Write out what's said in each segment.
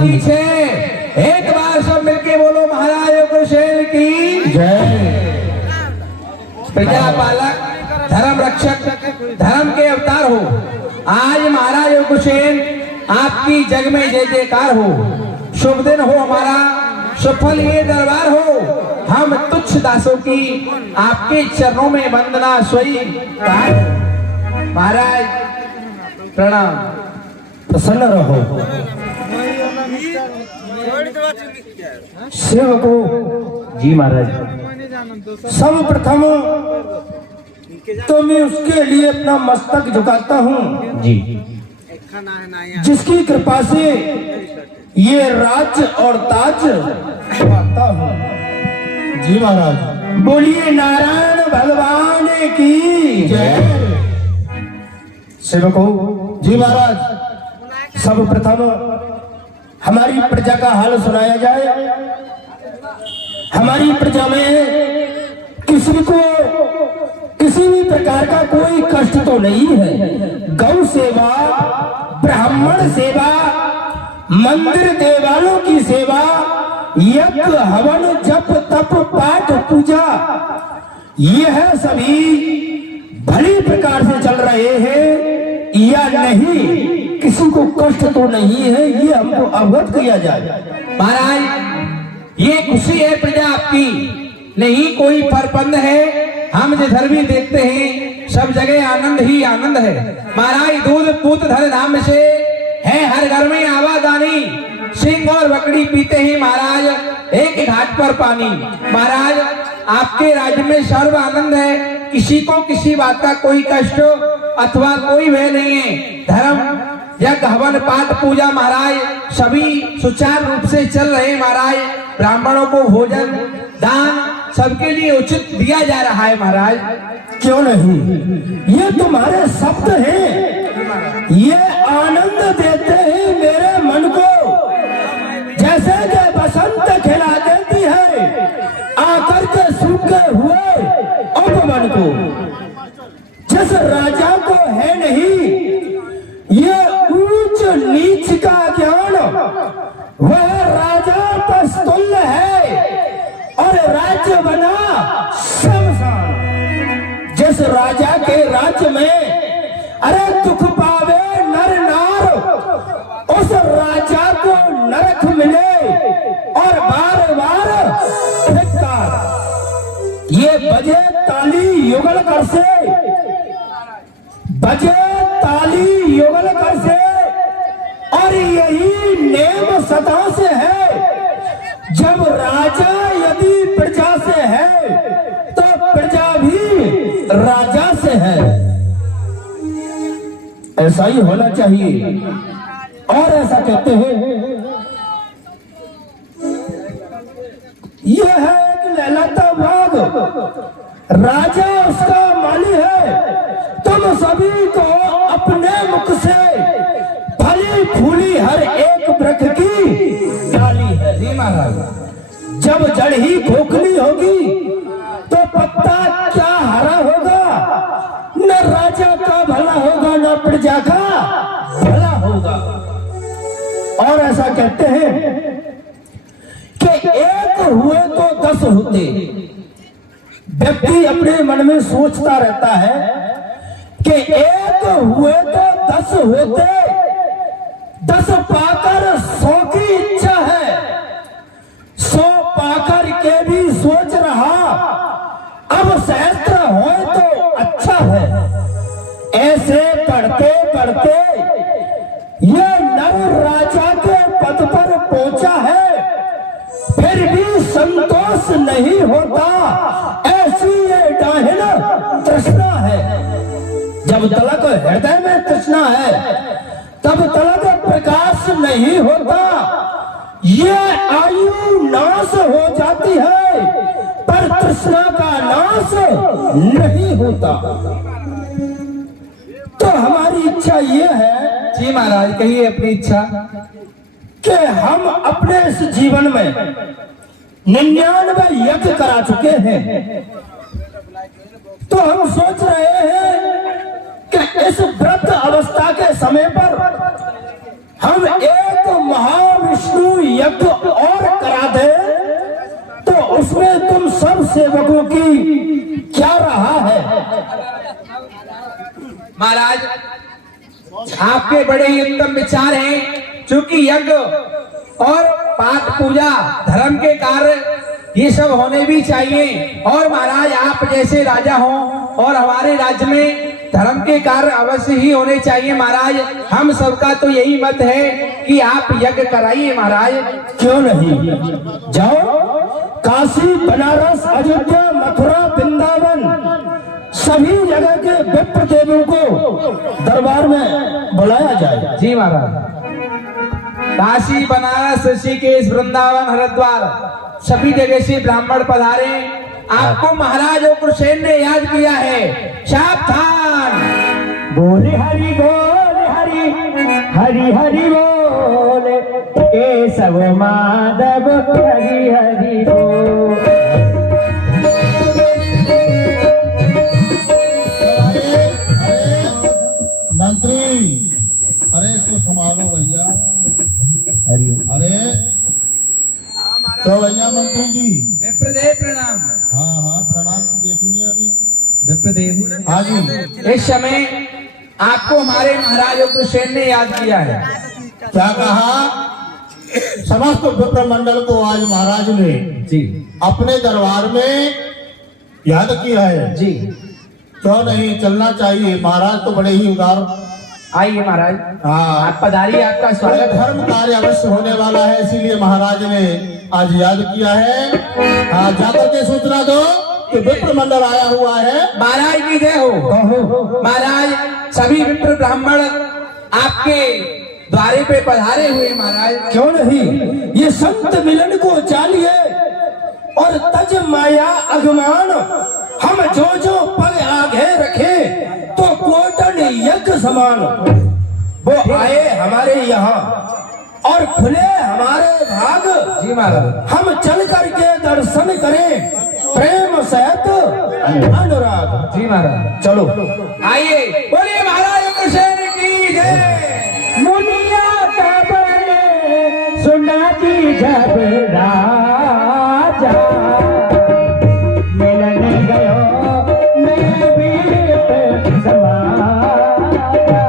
पीछे। एक बार सब मिलके बोलो महाराज उग्रसेन की जय। प्रजापालक, धर्म रक्षक, धर्म के अवतार हो। आज महाराज उग्रसेन आपकी जग में जय जयकार हो। शुभ दिन हो हमारा, सफल ये दरबार हो। हम तुच्छ दासों की आपके चरणों में वंदना सोई। महाराज प्रणाम। प्रसन्न रहो। सेवको जी महाराज। सर्वप्रथम तो मैं उसके लिए अपना मस्तक झुकाता हूँ जी, जिसकी कृपा से ये राज्य और ताज पाता हूँ। जी महाराज। बोलिए नारायण भगवान की जय। सेवको जी महाराज, सर्वप्रथम हमारी प्रजा का हाल सुनाया जाए। हमारी प्रजा में किसी को किसी भी प्रकार का कोई कष्ट तो नहीं है। गौ सेवा, ब्राह्मण सेवा, मंदिर देवालों की सेवा, यज्ञ हवन जप तप पाठ पूजा, यह सभी भली प्रकार से चल रहे हैं या नहीं, किसी को कष्ट तो नहीं है, ये हमको अवगत किया जाए। महाराज ये खुशी है प्रजा आपकी, नहीं कोई परपंद है। हम जिधर भी देखते हैं सब जगह आनंद ही आनंद है। महाराज दूध पूत धन धाम से है हर घर में आवादानी। सिंह और बकरी पीते हैं महाराज एक घाट पर पानी। महाराज आपके राज्य में सर्व आनंद है, किसी को किसी बात का कोई कष्ट अथवा कोई भय नहीं है। धर्म यज्ञ हवन पाठ पूजा महाराज सभी सुचारू रूप से चल रहे। महाराज ब्राह्मणों को भोजन दान सबके लिए उचित दिया जा रहा है। महाराज क्यों नहीं, ये तुम्हारे शब्द हैं, ये आनंद देते हैं मेरे मन को। जैसे कि बसंत खिला देती है आकर के सूखे हुए उपवन को। जिस राजा को है नहीं ये ऊंच नीच का ज्ञान, वह राजा पस्तुल्य है और राज्य बना शमशान। जिस राजा के राज्य में अरे दुख पावे नर नार, उस राजा को नरक मिले और बार बार धिक्कार। ये बजे ताली युगल कर से, बजे ताली युगल कर से, और यही नेम सदा से है। जब राजा यदि प्रजा से है तो प्रजा भी राजा से है। ऐसा ही होना चाहिए। और ऐसा कहते हैं यह है एक लहलाता बाग, राजा उसका माली है। तुम सभी को अपने मुख से फली फूली हर एक वृक्ष की डाली है। जब जड़ ही खोखली होगी तो पत्ता क्या हरा होगा, न राजा का भला होगा न प्रजा का भला होगा। और ऐसा कहते हैं कि एक हुए तो 10 होते। व्यक्ति अपने मन में सोचता रहता है कि एक हुए तो 10 होते, 10 पाकर 100 की इच्छा है, 100 पाकर के भी सोच रहा अब सहस्त्र हो तो अच्छा है। ऐसे पढ़ते पढ़ते ये नर राजा के पद पर पहुंचा है, फिर भी संतोष नहीं होता। ऐसी ये डाहिन तृष्णा है। जब तलक हृदय में तृष्णा है तब तलक प्रकाश नहीं होता। ये आयु नाश हो जाती है पर तृष्णा का नाश नहीं होता। तो हमारी इच्छा ये है। जी महाराज कहिए अपनी इच्छा। कि हम अपने इस जीवन में 99 यज्ञ करा चुके हैं, तो हम सोच रहे हैं कि इस वृद्ध अवस्था के समय पर हम एक महाविष्णु यज्ञ और करा दे तो उसमें तुम सब सेवकों की क्या रहा है? महाराज, आपके बड़े ही उत्तम विचार हैं। चूंकि यज्ञ और पाठ पूजा धर्म के कार्य ये सब होने भी चाहिए, और महाराज आप जैसे राजा हों और हमारे राज्य में धर्म के कार्य अवश्य ही होने चाहिए। महाराज हम सबका तो यही मत है कि आप यज्ञ कराइए महाराज। क्यों नहीं, जाओ काशी, बनारस, अयोध्या, मथुरा, वृंदावन सभी जगह के विप्र देवों को दरबार में बुलाया जाए। जी महाराज, काशी, बनारस, ऋषिकेश, वृंदावन, हरिद्वार सभी जगह से ब्राह्मण पधारे। आपको महाराज उग्रसेन ने याद किया है। सावधान। बोले हरि बोले हरि हरि हरि बोले केशव माधव हरि हरि बोल। मंत्री, अरे इसको संभालो भैया। अरे तो भैया मंत्री जी। विप्रदेव प्रणाम। हाँ प्रणाम तो देखेंगे अभी। विप्रदेव, हाँ जी। इस समय आपको हमारे महाराज उग्रसेन ने याद किया है। क्या कहा? समस्त विप्र मंडल को आज महाराज ने जी अपने दरबार में याद किया है। जी, क्यों नहीं, चलना चाहिए। महाराज तो बड़े ही उदार। आइए महाराज, हाँ, आप पधारिए, आपका स्वागत है। धर्म कार्य अवश्य होने वाला है, इसीलिए महाराज ने आज याद किया है। हाँ, जाकर के सूचना दो कि विप्र मंडल आया हुआ है। महाराज की जय हो। महाराज सभी विप्र ब्राह्मण आपके द्वारे पे पधारे हुए महाराज। क्यों नहीं, ये संत मिलन को चालिए और तज माया अगमान हम जो पग आगे रखे तो कोटन यज्ञ समान वो आए हमारे यहाँ और खुले हमारे भाग। जी महाराज, हम चल करके दर्शन करें प्रेम सहित अनुराग। जी महाराज, चलो आइए। बोलिए महाराज उग्रसेन की जय। मुनिया का बने सुनाती जब राजा मिलन गयो मैं वीर समाजा।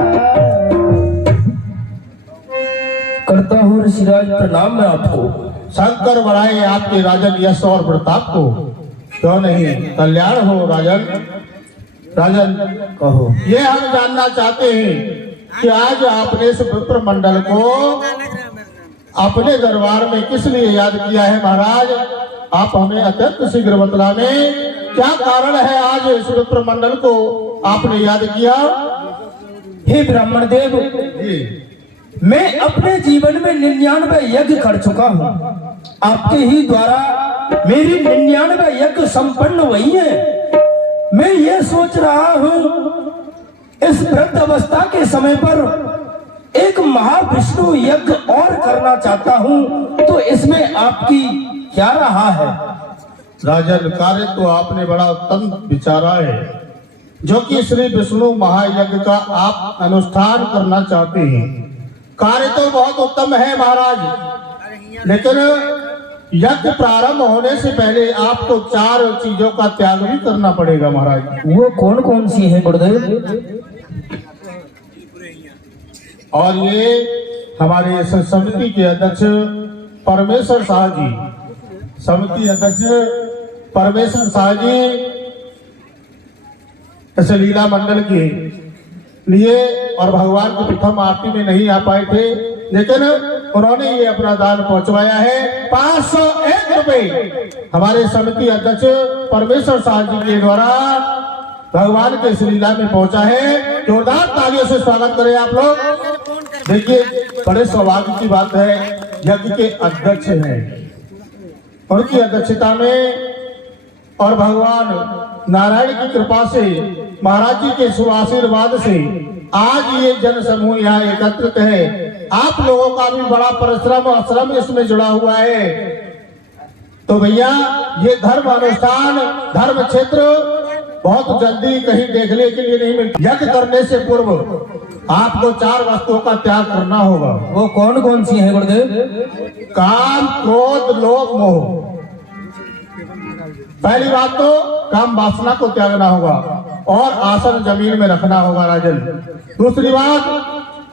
करता हूँ ऋषिराज प्रणाम मैं आपको। शंकर बढ़ाए आपके राजन यश और प्रताप को। क्यों नहीं, कल्याण हो राजन। राजन कहो। ये हम जानना चाहते हैं कि आज आपने इस विप्र मंडल को अपने दरबार में किस लिए याद किया है महाराज? आप हमें अत्यंत शीघ्र बतलावें, क्या कारण है आज इस विप्र मंडल को आपने याद किया? हे ब्राह्मण देव, मैं अपने जीवन में 99 यज्ञ कर चुका हूँ। आपके ही द्वारा मेरी 99 यज्ञ संपन्न हुई है। मैं ये सोच रहा हूँ इस वृद्ध अवस्था के समय पर एक महाविष्णु यज्ञ और करना चाहता हूँ, तो इसमें आपकी क्या रहा है? राजन, कार्य तो आपने बड़ा उत्तम विचारा है, जो कि श्री विष्णु महायज्ञ का आप अनुष्ठान करना चाहते हैं। कार्य तो बहुत उत्तम है महाराज, लेकिन यज्ञ प्रारंभ होने से पहले आपको 4 चीजों का त्याग भी करना पड़ेगा महाराज। वो कौन कौन सी है गुरुदेव? और ये हमारे समिति के अध्यक्ष परमेश्वर शाह जी, समिति अध्यक्ष परमेश्वर शाह जी इस लीला मंडल के लिए और भगवान की प्रथम आरती में नहीं आ पाए थे, लेकिन उन्होंने ये अपना दान पहुंचवाया है। 501 रुपए हमारे समिति अध्यक्ष परमेश्वर शाह जी के द्वारा भगवान के इस लीला में पहुंचा है। जोरदार तालियों से स्वागत करें आप लोग। देखिए, बड़े सौभाग्य की बात है, यज्ञ के अध्यक्ष हैं, उनकी अध्यक्षता में और भगवान नारायण की कृपा से, महाराज जी के शुभ आशीर्वाद से आज ये जन समूह यहाँ एकत्रित है। आप लोगों का भी बड़ा परिश्रम और श्रम इसमें जुड़ा हुआ है। तो भैया, ये धर्म अनुष्ठान, धर्म क्षेत्र बहुत जल्दी कहीं देखने के लिए नहीं मिलता। यज्ञ करने से पूर्व आपको 4 वस्तुओं का त्याग करना होगा। वो कौन कौन सी है गुरुदेव? काम, क्रोध, लोभ, मोह। पहली बात तो काम वासना को त्यागना होगा और आसन जमीन में रखना होगा राजन। दूसरी बात,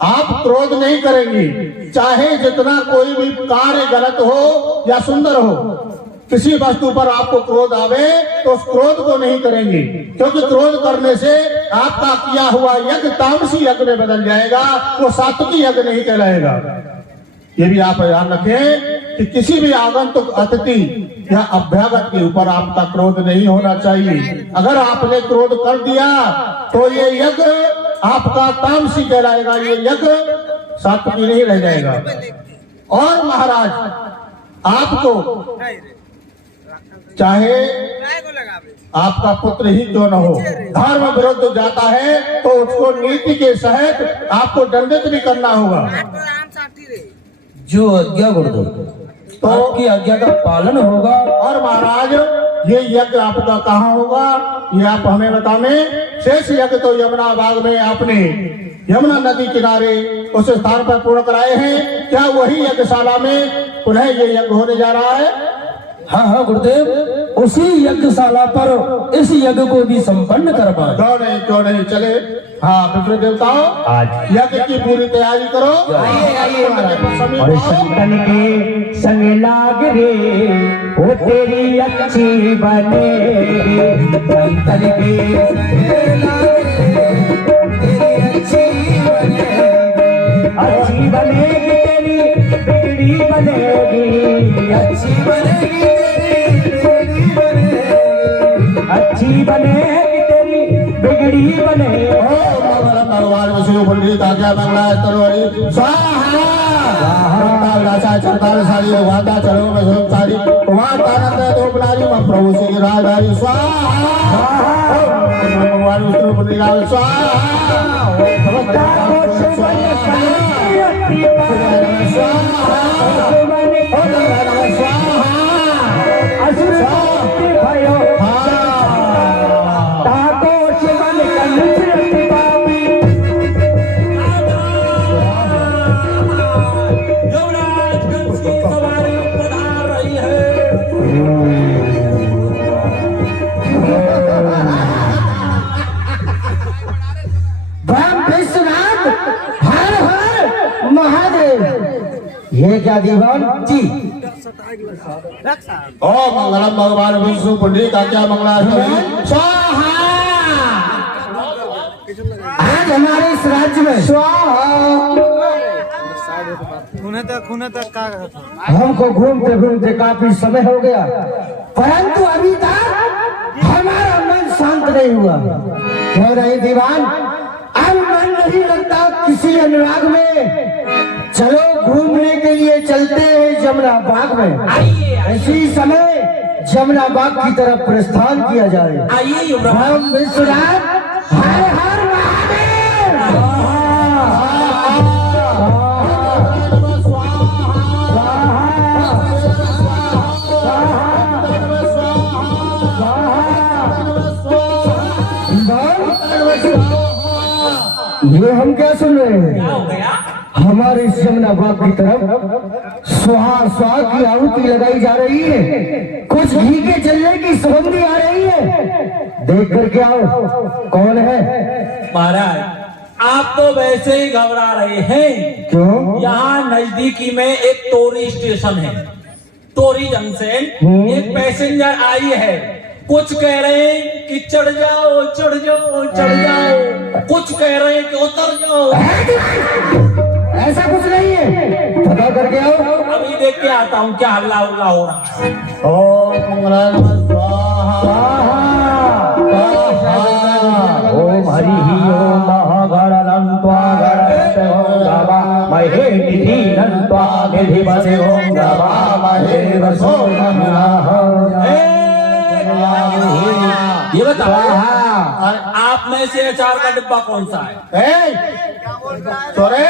आप क्रोध नहीं करेंगी, चाहे जितना कोई भी कार्य गलत हो या सुंदर हो, किसी वस्तु पर आपको क्रोध आवे तो उस क्रोध को नहीं करेंगे, क्योंकि क्रोध करने से आपका किया हुआ यज्ञ तामसी यज्ञ में बदल जाएगा, वो सात्विक यज्ञ नहीं कहलाएगा। ये भी आप ध्यान रखें कि किसी भी आगंतुक अतिथि या अभ्यागत के ऊपर आपका क्रोध नहीं होना चाहिए। अगर आपने क्रोध कर दिया तो ये यज्ञ आपका तामसी कहलाएगा, ये यज्ञ सात्विक नहीं रह जाएगा। और महाराज, आपको चाहे आपका पुत्र ही क्यों न हो, धर्म विरुद्ध जाता है तो उसको नीति के सहित आपको दंडित भी करना होगा। जो आज्ञा गुरुदेव, तो आपकी आज्ञा का पालन होगा। और महाराज, ये यज्ञ आपका कहाँ होगा ये आप हमें बताएं। शेष यज्ञ तो यमुना बाग में आपने यमुना नदी किनारे उस स्थान पर पूर्ण कराए हैं, क्या वही यज्ञशाला में पुनः ये यज्ञ होने जा रहा है? हाँ हाँ गुरुदेव, उसी यज्ञशाला पर इस यज्ञ को भी संपन्न करवाएं। क्यों नहीं चले। हाँ विप्र देवताओं, आज यज्ञ की पूरी तैयारी करो। और संतन के संग लाग रे, वो तेरी अच्छी बनेगी। संतन के संग लाग रे, तेरी अच्छी बनेगी, तेरी बिगड़ी बनेगी। अच्छी बनेगी तेरी बिगड़ी बनेगी। अच्छी बनेगी तेरी बिगड़ी बनेगी। भगवान विष्णु पंडित आज्ञा मंगला तरोड़ी स्वाहा। चरताल सारी वादा चलो में सारी कुमार आनंद दो बनारी में प्रभु श्री राधारी स्वाहा। भगवान विष्णु पंडित स्वाहा। ये क्या दीवान जी? ओ मंगलम भगवान विष्णु पंडित आज्ञा मंगला स्वाहा। आज हमारे इस राज्य में हमको घूमते घूमते काफी समय हो गया, परंतु अभी तक हमारा मन शांत नहीं हुआ। क्यों नहीं दीवान? अब मन नहीं लगता किसी अनुराग में। चलो घूमने के लिए चलते हैं जमुना बाग में। इसी समय जमुना बाग की तरफ प्रस्थान किया जाए। आइए हम विश्वनाथ हर हर महादेव। ये हम क्या सुन रहे हैं? हमारे इस जमुना बाग की तरफ स्वाहा स्वाहा की आहुति लगाई जा रही है। कुछ घी के जलने की सुगंधी आ रही है। देख कर के आओ, कौन है? महाराज, आप तो वैसे ही घबरा रहे हैं। क्यों? यहाँ नजदीकी में एक टोरी स्टेशन है, टोरी जंक्शन। एक पैसेंजर आई है, कुछ कह रहे हैं कि चढ़ जाओ चढ़ जाओ चढ़ जाओ, कुछ कह रहे हैं कि उतर जाओ। ऐसा कुछ नहीं है, पता करके आओ। अभी देख के आता हूँ क्या हल्ला उल्ला हो रहा है। ओम मंगलम स्वाहा। ओम हरि ओम महागणनं त्वा गणपते ओम नमः महे निधिनं त्वा निधिपते ओम नमः महे वसो नमः। ये बताओ, आप में से अचार का डिब्बा कौन सा है? तोरे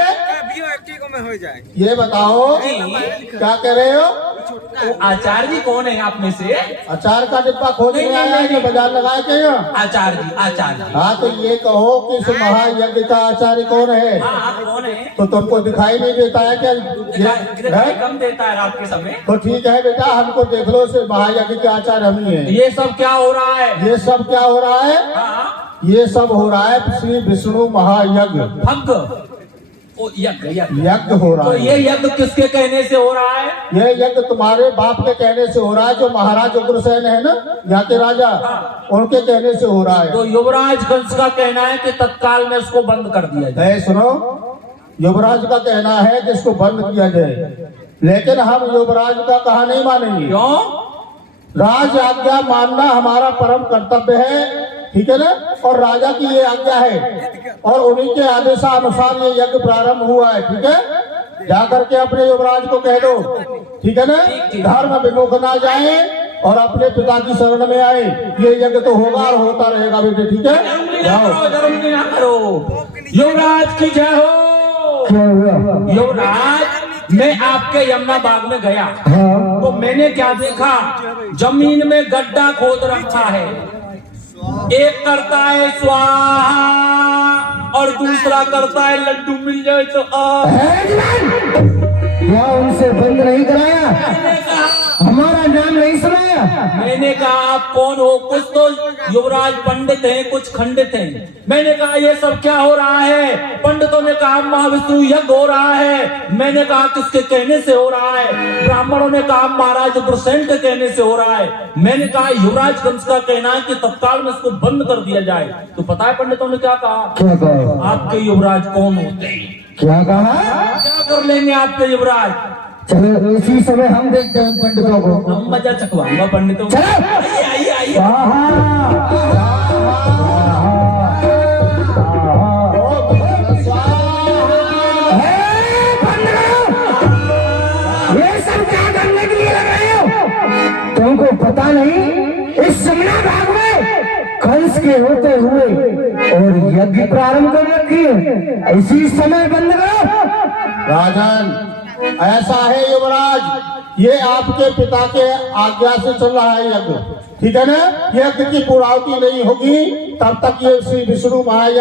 ये बताओ क्या कह रहे हो? वो आचार्य जी कौन है आप में से? अचार का डिब्बा खोजने नहीं, आया है नहीं, जो बाजार लगाए के यहाँ? आचार्य जी, आचार्य जी। हाँ, तो ये कहो कि इस महायज्ञ का आचार्य कौन है? हाँ, आप कौन है? तो तुमको दिखाई नहीं देता है क्या? दिखाई कम देता है रात के समय। तो ठीक है बेटा, हमको देख लो, से महायज्ञ के आचार्य हम ही हैं। ये सब क्या हो रहा है? ये सब क्या हो रहा है? हाँ, ये सब हो रहा है श्री विष्णु महायज्ञ। भग ओ यज्ञ यज्ञ हो रहा तो है। ये यज्ञ किसके कहने से हो रहा है? ये यज्ञ तुम्हारे बाप के कहने से हो रहा है, जो महाराज उग्रसेन है ना यहाँ के राजा, उनके कहने से हो रहा है। तो युवराज कंस का कहना है कि तत्काल में इसको बंद कर दिया जाए। है सुनो, युवराज का कहना है कि इसको बंद किया जाए, लेकिन हम युवराज का कहा नहीं मानेंगे। क्यों? राज आज्ञा मानना हमारा परम कर्तव्य है, ठीक है ना? और राजा की ये आज्ञा है और उन्हीं के आदेशानुसार ये यज्ञ प्रारंभ हुआ है, ठीक है? जाकर के अपने युवराज को कह दो, ठीक है ना? धर्म विमुख ना जाए और अपने पिता की शरण में आए। ये यज्ञ तो होगा और होता रहेगा बेटे, ठीक है? जाओ। जरूरी ना करो। युवराज की जय हो। क्या हुआ? युवराज, मैं आपके यमुना बाग में गया हाँ। तो मैंने क्या देखा, जमीन में गड्ढा खोद रखा है। एक करता है स्वाहा और दूसरा करता है लड्डू मिल जाए तो क्या उनसे बंद नहीं कराया? मैंने कहा, हमारा नाम नहीं सुनाया? मैंने कहा आप कौन हो? कुछ तो युवराज पंडित हैं, कुछ खंडित हैं। मैंने कहा ये सब क्या हो रहा है? पंडितों ने कहा महाविष्णु यज्ञ हो रहा है। मैंने कहा किसके कहने से हो रहा है? ब्राह्मणों ने कहा महाराज उग्रसेन के कहने से हो रहा है। मैंने कहा युवराज कंस का कहना है कि तत्काल में इसको बंद कर दिया जाए। तो पता है पंडितों ने क्या कहा? क्या कहा? आपके युवराज कौन होते हैं? क्या कहा? क्या कर लेंगे आपके युवराज? चलो इसी समय हम देखते हैं पंडितों को। हम मजा चकवाऊंगा पंडितों को। चलो। आइए आइए आइए। ये सब क्या करने के लिए लग रहे हो? तुमको पता नहीं इस यमुना बाग में कंस के होते हुए और यज्ञ प्रारंभ कर रखी है, इसी समय बंद करो। राजन, ऐसा है युवराज, ये आपके पिता के आज्ञा से चल रहा है यज्ञ, ठीक है ना? यज्ञ की पूर्णाहुति नहीं होगी तब तक ये श्री विष्णु महायज्ञ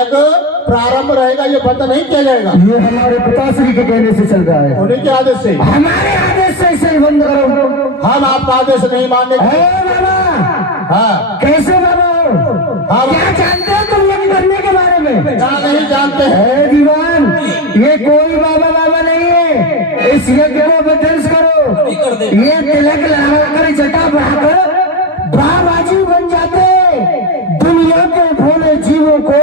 प्रारंभ रहेगा, ये बंद नहीं किया जाएगा। ये हमारे पिताश्री के कहने से चल रहा है। उन्हीं के आदेश से। हमारे आदेश से इसे बंद करो। हम आपका आदेश नहीं मानने। बाबा, हाँ, कैसे बाबा? हम क्या जानते हो तुम यज्ञ करने के बारे में? क्या नहीं जानते हैं? है दीवान, ये कोई बाबा बाबा नहीं है। इस यज्ञ को विध्वंस करो। ये तिलक लगाकर जटा बढ़ाकर बाबाजी बन जाते। दुनिया के भोले जीवों को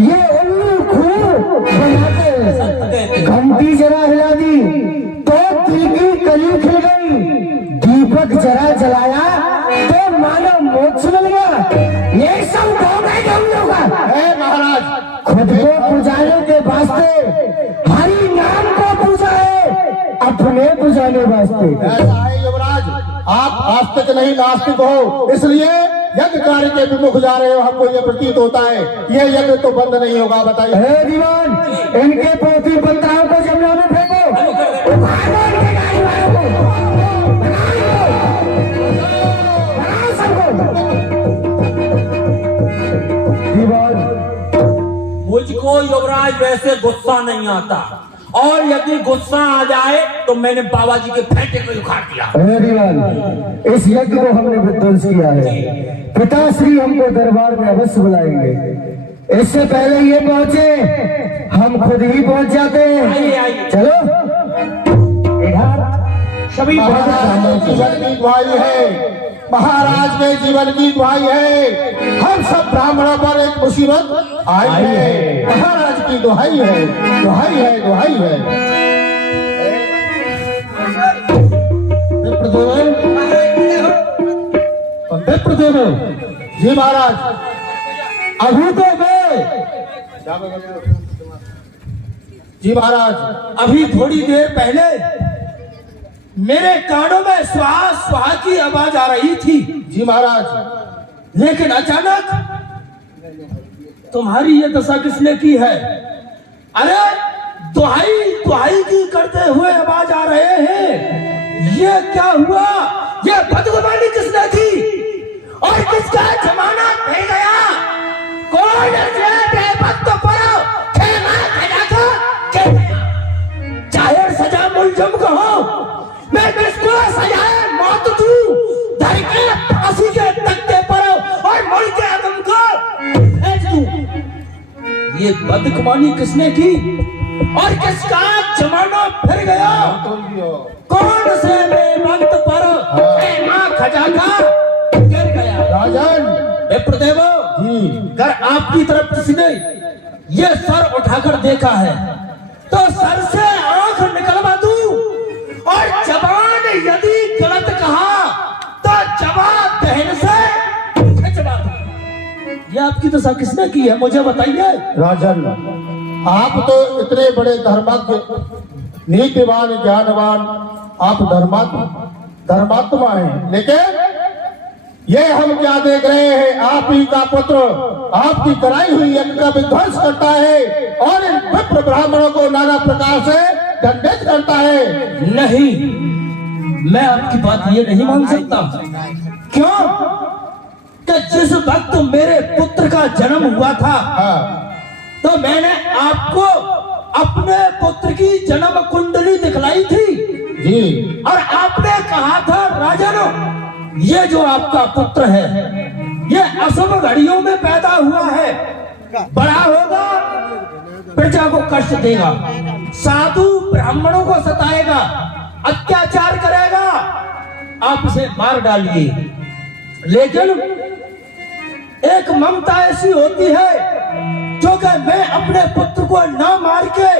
ये उल्लू खूब बनाते। घंटी जरा हिला दी तो तिल की कली खिल गई। दीपक जरा जलाया तो मानव मोक्ष मिल गया। ये सब कौन है हम लोग? महाराज, खुद को पुजाने के वास्ते हरि नाम को पूजा है, अपने पुजाने वास्ते। ऐसा है युवराज, आप आस्तिक नहीं नास्तिक हो, इसलिए यज्ञ कार्य के विमुख जा रहे हो। हमको ये प्रतीत होता है ये यज्ञ तो बंद नहीं होगा। बताइए। हे दीवान, इनके पोती बंदाओं को जमुना में फेंको। उखाड़ दो इनके गाड़ी वालों को। बनाओ सबको। दीवान, मुझको युवराज वैसे गुस्सा नहीं आता, और यदि गुस्सा आ जाए तो मैंने बाबा जी के फेंटे को उखाड़ दिया। हे दीवान, इस यज्ञ को हमने विध्वंस किया है। पिताश्री हमको दरबार में अवश्य बुलाएंगे। इससे पहले ये पहुंचे, हम खुद ही पहुंच जाते हैं। आइए आइए। चलो। सभी महाराज के जीवन की दुहाई है, महाराज के जीवन की दुहाई है। हम सब ब्राह्मणों पर एक मुसीबत आई है। महाराज की दुहाई है, दुहाई है, दुहाई है। जी महाराज, अभी तो मैं जी महाराज, अभी थोड़ी देर पहले मेरे कानों में स्वाहा स्वाहा की आवाज आ रही थी, जी महाराज। लेकिन अचानक तुम्हारी ये दशा किसने की है? अरे दुहाई दुहाई की करते हुए आवाज आ रहे हैं। ये क्या हुआ? ये बदगुमानी किसने की और किसका जमाना दे गया? कौन से बेबख्त पर खेमा खजा के जाहिर सजा मुलजम को हो? मैं किसको सजाए मौत दूं? धर के फांसी के तख्ते पर और मुल्क के आदम को भेज दूं। ये बदगुमानी किसने की और किसका जमाना फिर गया? कौन से बेवक्त पर खेमा खजा गिर गया? राजन विप्रदेवो, अगर आपकी तरफ किसी ने ये सर उठाकर देखा है तो सर से आंख निकलवा दूं और जबान यदि गलत कहा तो जवाब दहन से खिंचवा दूं। ये आपकी दशा किसने की है मुझे बताइए। राजन, आप तो इतने बड़े धर्मज्ञ, नीतिवान, ज्ञानवान, आप धर्मात्मा हैं, लेकिन ये हम क्या देख रहे हैं? आप ही का पुत्र आपकी कराई हुई यज्ञ का विध्वंस करता है और इन विप्र ब्राह्मणों को नाना प्रकार से दंडित करता है। नहीं, मैं आपकी बात ये नहीं मान सकता। क्यों? कि जिस वक्त मेरे पुत्र का जन्म हुआ था तो मैंने आपको अपने पुत्र की जन्म कुंडली दिखलाई थी जी, और आपने कहा था राजन, ये जो आपका पुत्र है ये अशुभ घड़ियों में पैदा हुआ है, बड़ा होगा प्रजा को कष्ट देगा, साधु ब्राह्मणों को सताएगा, अत्याचार करेगा, आप इसे मार डालिए। लेकिन एक ममता ऐसी होती है जो कि मैं अपने पुत्र को ना मार के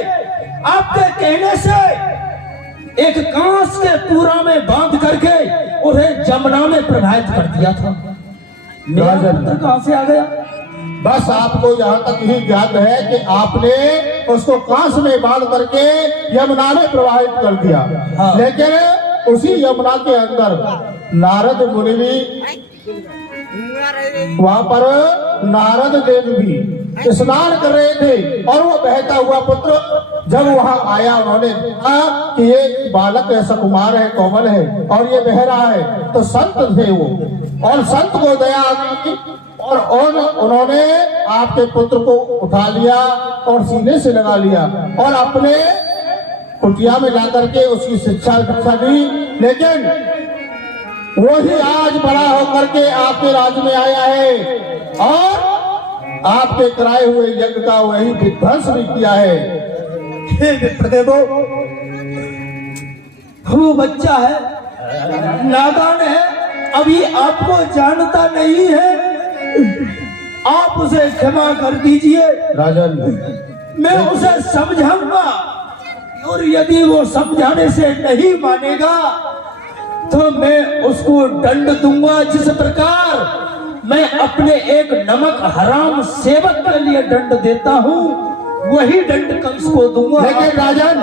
आपके कहने से एक कांस के पूरा में बांध करके उन्हें जमुना में प्रवाहित कर दिया था। मेरा पुत्र कहां से आ गया? बस आपको यहाँ तक ही ज्ञात है कि आपने उसको कांस में बांध करके यमुना में प्रवाहित कर दिया। हाँ। लेकिन उसी यमुना के अंदर नारद मुनि भी, वहां पर नारद देव भी स्नान कर रहे थे और वो बहता हुआ पुत्र जब वहां आया, उन्होंने देखा कि ये बालक ऐसा कुमार है, कोमल है और ये बह रहा है, तो संत थे वो, और संत को दया आई और उन्होंने आपके पुत्र को उठा लिया और सीने से लगा लिया और अपने कुटिया में ला करके उसकी शिक्षा दी। लेकिन वही आज बड़ा होकर के आपके राज्य में आया है और आपके कराए हुए यज्ञ का वही विध्वंस भी किया है। हे विप्रदेवो, वो बच्चा है, नादान है, अभी आपको जानता नहीं है, आप उसे क्षमा कर दीजिए। राजन, मैं उसे समझाऊंगा और यदि वो समझाने से नहीं मानेगा तो मैं उसको दंड दूंगा, जिस प्रकार मैं अपने एक नमक हराम सेवक के लिए दंड देता हूँ वही दंड कंस को दूंगा। लेकिन राजन,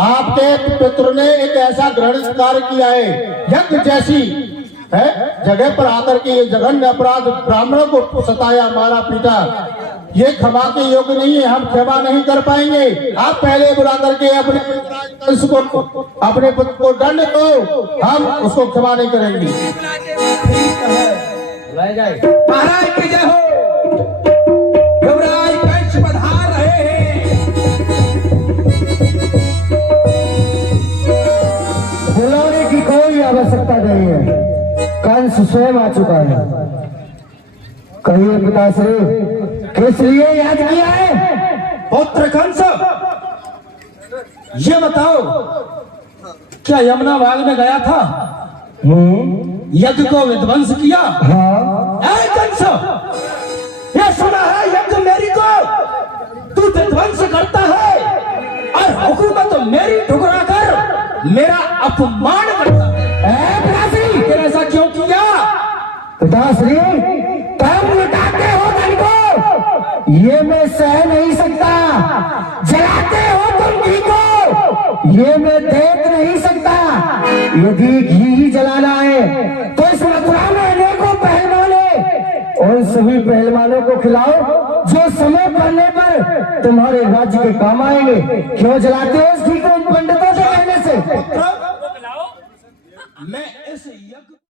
आपके पुत्र ने एक ऐसा घृणित कार्य किया है, यज्ञ जैसी है जगह पर आकर के ये जघन्य अपराध, ब्राह्मणों को सताया, मारा, पीटा, ये क्षमा के योग्य नहीं है, हम क्षमा नहीं कर पाएंगे। आप पहले बुला करके अपने पुत्र को दंड दो, हम उसको क्षमा नहीं करेंगे। महाराज की जय हो। युवराज कंस पधार रहे हैं। बुलाने की कोई आवश्यकता नहीं है, कंस स्वयं आ चुका है। कहिए पिताश्री, किस लिए याद किया है? पुत्र कंस, ये बताओ, क्या यमुना बाग में गया था, यज्ञ को विध्वंस किया? हाँ। ऐ कंस, ये सुना है यज्ञ मेरी को तू विध्वंस करता है और हुकूमत मेरी ठुकरा कर मेरा अपमान करता है। पिताश्री, फिर ऐसा क्यों किया? पिताश्री, तुम लुटाते हो धन को, ये मैं सह नहीं सकता। जलाते हो तुम घी को, ये मैं देख नहीं सकता। यदि घी ही जलाना है तो इस मथुरा में अनेकों पहलवान है, उन सभी पहलवानों को खिलाओ जो समय पड़ने पर तुम्हारे राज्य के काम आएंगे। क्यों जलाते हो इस घी को उन पंडितों के कहने से? यज्ञ